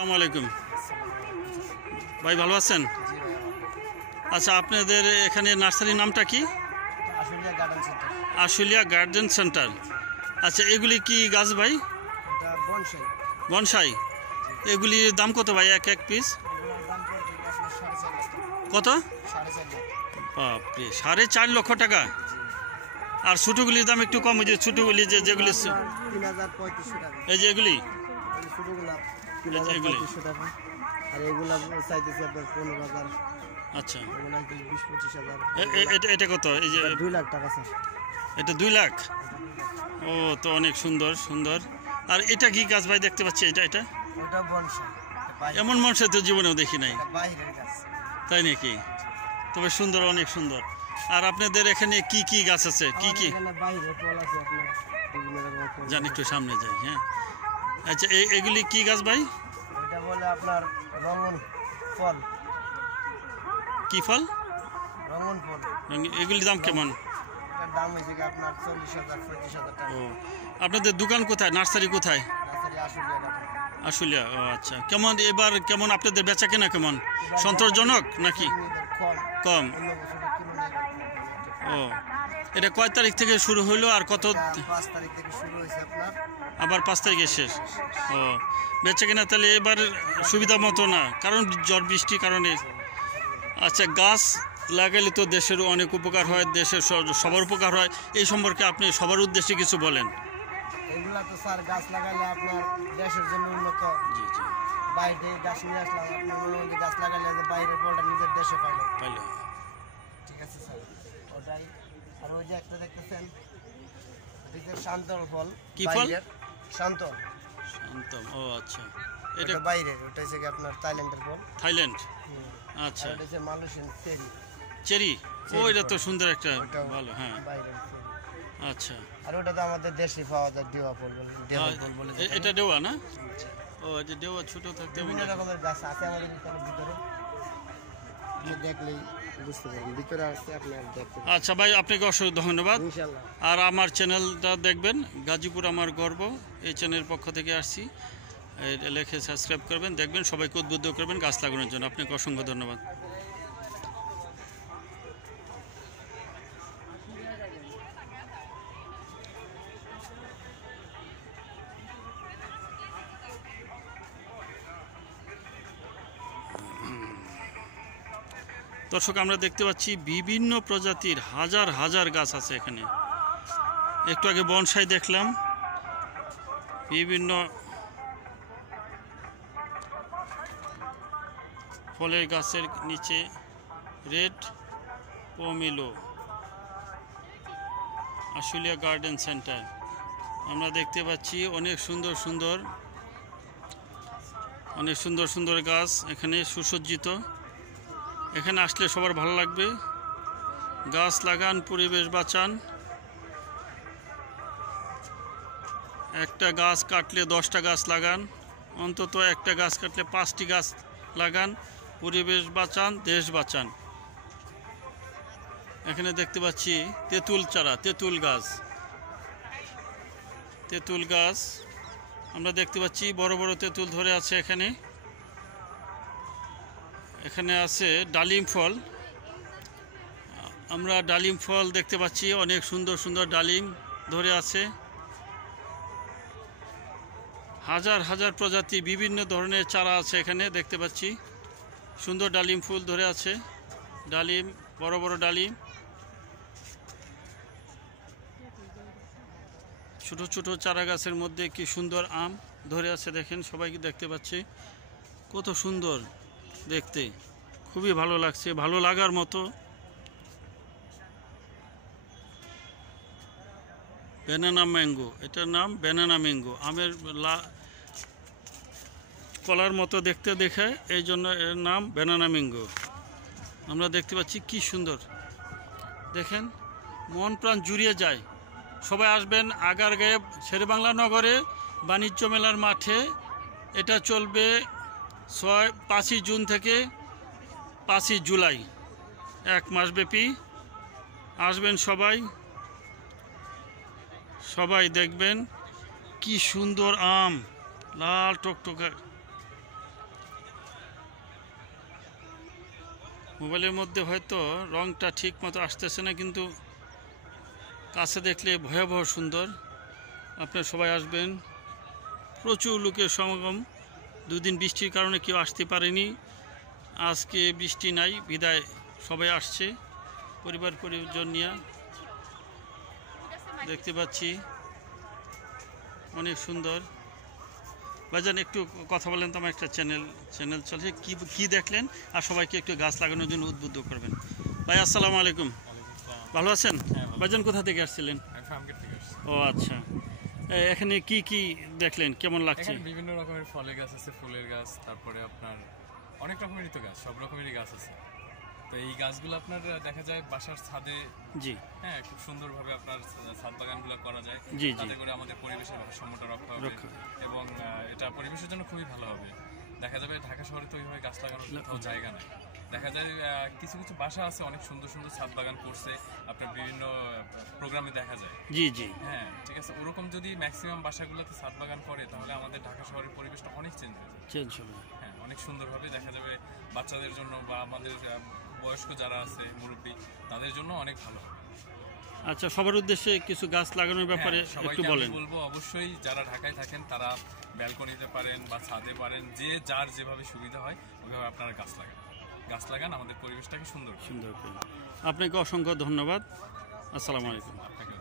আসসালামু আলাইকুম ভাই, ভালো আছেন? আচ্ছা, আপনাদের এখানে নার্সারির নামটা কি? Ashulia garden centre. আচ্ছা, এগুলি কি গাছ ভাই? বনসাই। এগুলির দাম কত ভাই, এক এক পিস কত? বাপরে, 4.5 লক্ষ টাকা। আর ছোটোগুলির দাম একটু কম, যে ছোটোগুলি যেগুলি এই যে এগুলি আচ্ছা, এটা কত? এই যে 2 লাখ টাকা স্যার। এটা 2 লাখ। ও তো অনেক সুন্দর সুন্দর। আর এটা কি গাছ ভাই দেখতে পাচ্ছি? এটা এমন মানুষের তো জীবনেও দেখি নাই। তাই নাকি? তবে সুন্দর, অনেক সুন্দর। আর আপনাদের এখানে কি কি গাছ আছে? কি কি জানি, একটু সামনে যাই। হ্যাঁ, আচ্ছা, এগুলি কি গাছ ভাই? এটা বলে আপনার রঙন ফল। কি ফল? রঙন ফল। এগুলির দাম কেমন? এটার দাম হয়েছে কি আপনার 40,000-35,000 টাকা। ও, আপনাদের দোকান কোথায়, নার্সারি কোথায়? নার্সারি আশুলিয়া। ও আচ্ছা, কেমন এবার, কেমন আপনাদের বেচা কেনা কেমন? সন্তোষজনক নাকি কম? ও, এটা কয় তারিখ থেকে শুরু হইলো আর কত? 5 তারিখ থেকে শুরু হয়েছে আপনার, আবার 5 তারিখে শেষ। ও, বেচা কেনা তাহলে এবার সুবিধা মতো না, কারণ ঝড় বৃষ্টির কারণে। আচ্ছা, গাছ লাগাইলে তো দেশেরও অনেক উপকার হয়, দেশের সবার উপকার হয়। এই সম্পর্কে আপনি সবার উদ্দেশ্যে কিছু বলেন। এগুলা তো স্যার গাছ লাগাইলে আপনার দেশের জন্য উন্নত। জি জি, বাইরে গাছ নিয়ে আসলাম, আপনি গাছ লাগাইলে যে বাইরের ফলটা নিজের দেশে পাইলো। ঠিক আছে স্যার, ওটাই। আর ওই যে একটা দেখতেছেন, এটা শান্তল ফল। কি ফল? শান্তল। শান্তম। ও আচ্ছা, এটা বাইরে, ওটা হচ্ছে আপনার থাইল্যান্ডের ফল। থাইল্যান্ড। আচ্ছা, এটা হচ্ছে মালয়েশিয়ান চেরি। চেরি। ও, এটা তো সুন্দর একটা, ভালো। হ্যাঁ, বাইরের ফল। আচ্ছা। আর ওটা তো আমাদের দেশে পাওয়া যায়, ডেওয়া ফল বলে। এটা ডেওয়া না? ও, এটা ডেওয়া ছোট থাকতে বিভিন্ন রকমের গাছ আছে আমাদের ভিতরে, দেখলেই বুঝতে পারবেন ভিতরে আছে, আপনার দেখতে। আচ্ছা ভাই, আপনাকে অসংখ্য ধন্যবাদ। ইনশাআল্লাহ। আর আমার চ্যানেলটা দেখবেন, গাজীপুর আমার গর্ব, এই চ্যানেলের পক্ষ থেকে আসছি। লেখে সাবস্ক্রাইব করবেন, দেখবেন, সবাইকে উদ্বুদ্ধ করবেন গাছ লাগানোর জন্য। আপনাকে অসংখ্য ধন্যবাদ। দর্শক, আমরা দেখতে পাচ্ছি বিভিন্ন প্রজাতির হাজার হাজার গাছ আছে এখানে। একটু আগে বনসাই দেখলাম, বিভিন্ন ফলের গাছের নিচে রেড পমিলো। আশুলিয়া গার্ডেন সেন্টার আমরা দেখতে পাচ্ছি। অনেক সুন্দর সুন্দর গাছ এখানে সুসজ্জিত। এখানে আসলে সবার ভালো লাগবে। গাছ লাগান, পরিবেশ বাঁচান। একটা গাছ কাটলে 10টা গাছ লাগান, অন্তত একটা গাছ কাটলে 5টি গাছ লাগান। পরিবেশ বাঁচান, দেশ বাঁচান। এখানে দেখতে পাচ্ছি তেঁতুল চারা, তেঁতুল গাছ আমরা দেখতে পাচ্ছি। বড় বড় তেঁতুল ধরে আছে এখানে। এখানে আছে ডালিম ফল। আমরা ডালিম ফল দেখতে পাচ্ছি, অনেক সুন্দর ডালিম ধরে আছে। হাজার হাজার প্রজাতি বিভিন্ন ধরনের চারা আছে এখানে দেখতে পাচ্ছি। সুন্দর ডালিম ফুল ধরে আছে, ডালিম, বড় বড় ডালিম। ছোট ছোট চারা গাছের মধ্যে কি সুন্দর আম ধরে আছে, দেখেন, সবাইকে দেখতে পাচ্ছি। কত সুন্দর দেখতে, খুবই ভালো লাগছে, ভালো লাগার মতো। ব্যানানা ম্যাঙ্গো, এটার নাম ব্যানানা ম্যাঙ্গো। আমের কলার মতো দেখতে দেখায়, এই জন্য এর নাম ব্যানানা ম্যাঙ্গো। আমরা দেখতে পাচ্ছি কি সুন্দর, দেখেন, মন প্রাণ জুড়িয়ে যায়। সবাই আসবেন আগারগাঁয়ে শেরেবাংলা নগরে বাণিজ্য মেলার মাঠে। এটা চলবে 5ই জুন থেকে 5ই জুলাই, 1 মাসব্যাপী। আসবেন সবাই দেখবেন কি সুন্দর আম, লাল টকটকা। মোবাইলের মধ্যে হয়তো রংটা ঠিক মতো আসতেছে না, কিন্তু কাছে দেখলে ভয়াবহ সুন্দর। আপনারা সবাই আসবেন, প্রচুর লোকের সমাগম। দুদিন বৃষ্টির কারণে কেউ আসতে পারেনি, আজকে বৃষ্টি নাই বিদায় সবাই আসছে পরিবার পরিজন নিয়ে। দেখতে পাচ্ছি অনেক সুন্দর। ভাইজান একটু কথা বলেন তো, আমার একটা চ্যানেল চলছে, কি দেখলেন আর সবাইকে একটু গাছ লাগানোর জন্য উদ্বুদ্ধ করবেন। ভাই আসসালামু আলাইকুম, ভালো আছেন? ভাইজান কোথা থেকে আসছিলেন? ও আচ্ছা, এখানে কি দেখলেন, কেমন লাগছে? বিভিন্ন রকমের ফলের গাছ আছে, ফুলের গাছ, তারপরে আপনার অনেক রকমেরই তো গাছ, সব রকমেরই গাছ আছে। তো এই গাছগুলো আপনার দেখা যায় বাসার ছাদে, জি হ্যাঁ, খুব সুন্দরভাবে আপনার ছাদ বাগানগুলো করা যায়। জি জি, তাতে করে আমাদের পরিবেশের ভারসাম্যটা রক্ষা হবে এবং এটা পরিবেশের জন্য খুবই ভালো হবে। দেখা যাবে ঢাকা শহরে তো ওইভাবে গাছ লাগানোর কোথাও জায়গা নাই। দেখা যায় কিছু কিছু বাসা আছে অনেক সুন্দর সুন্দর ছাদ বাগান করছে, আপনার বিভিন্ন প্রোগ্রামে দেখা যায়। জি জি, হ্যাঁ ঠিক আছে, ওরকম যদি ম্যাক্সিমাম বাসাগুলোতে ছাদ বাগান করে তাহলে আমাদের ঢাকা শহরের পরিবেশটা অনেক চেঞ্জ হয়ে যাবে। চেঞ্জ হবে, হ্যাঁ, অনেক সুন্দরভাবে দেখা যাবে বাচ্চাদের জন্য বা আমাদের বয়স্ক যারা আছে মুরব্বী তাদের জন্য অনেক ভালো হবে। আচ্ছা, সবার উদ্দেশ্যে কিছু গাছ লাগানোর ব্যাপারে একটু বলেন। আমি বলবো অবশ্যই যারা ঢাকায় থাকেন তারা ব্যালকনিতে পারেন বা ছাদে পারেন, যে যার যেভাবে সুবিধা হয় ওইভাবে আপনারা গাছ লাগান, আমাদের পরিবেশটাকে সুন্দর করে। আপনাকে অসংখ্য ধন্যবাদ। আসসালামু আলাইকুম। আপনাকে